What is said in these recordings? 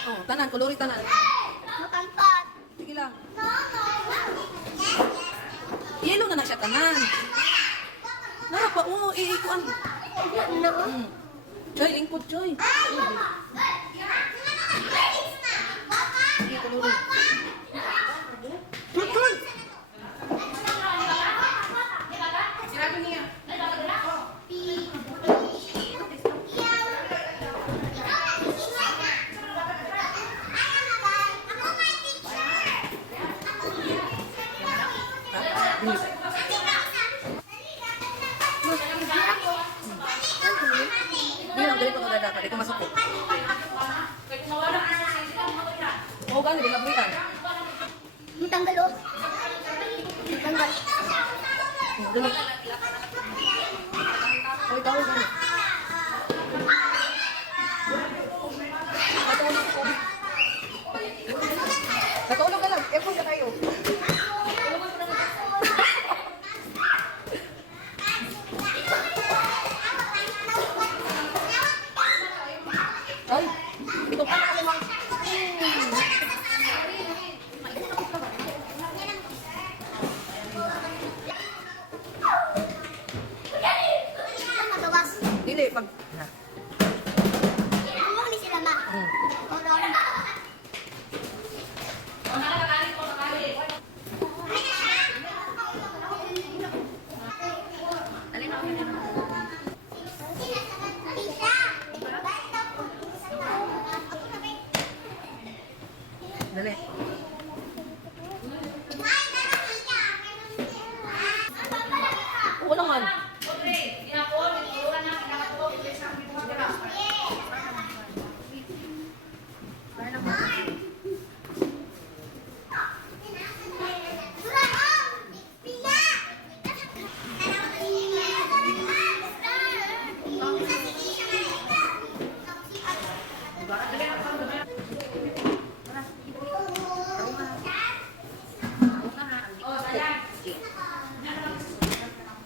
Oh, tanan, kolori tanan. Makampat. Sige lang. Yellow na siya tanan. Nara pa, iikuan. Joy, lingkod, Joy. Sige, kolori. Joy! Sirado niya. Hindi lang, galing ko maganda. Hindi ko masuko. Oo, gano'n, di mabrikan. Tanggal oh. Tanggal. Dali. Ay, tawag gano'n. Katulog ka lang. Epon ka tayo. Ay, ito pa ako lang. Magawas. Dili, pag... Ano ni sila ma? Orang. Dali. Oo naman.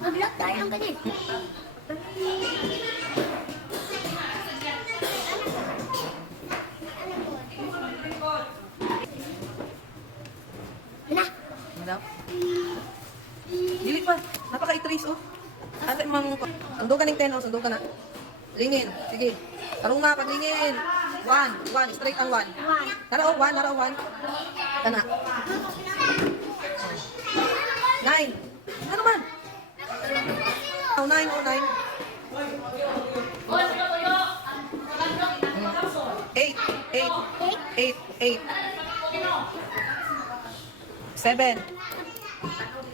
Mag-lock tayo ang galit. Na. Madam. Dili pa. Napaka-itrace, oh. Ate, sundo ka ng 10, oh. Sundo ka na. Lingin. Sige. Tarong na, paglingin. 1. Straight ang 1. Nara, oh. 1. Nara, oh. 1. Kana. 9. Ano man? Oh, 9. Oh, 9. 8. 7.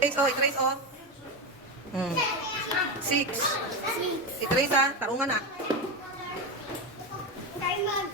Trace, oh. I-trace, oh. 6. I-trace, ah. Tarungan, ah. Diamond.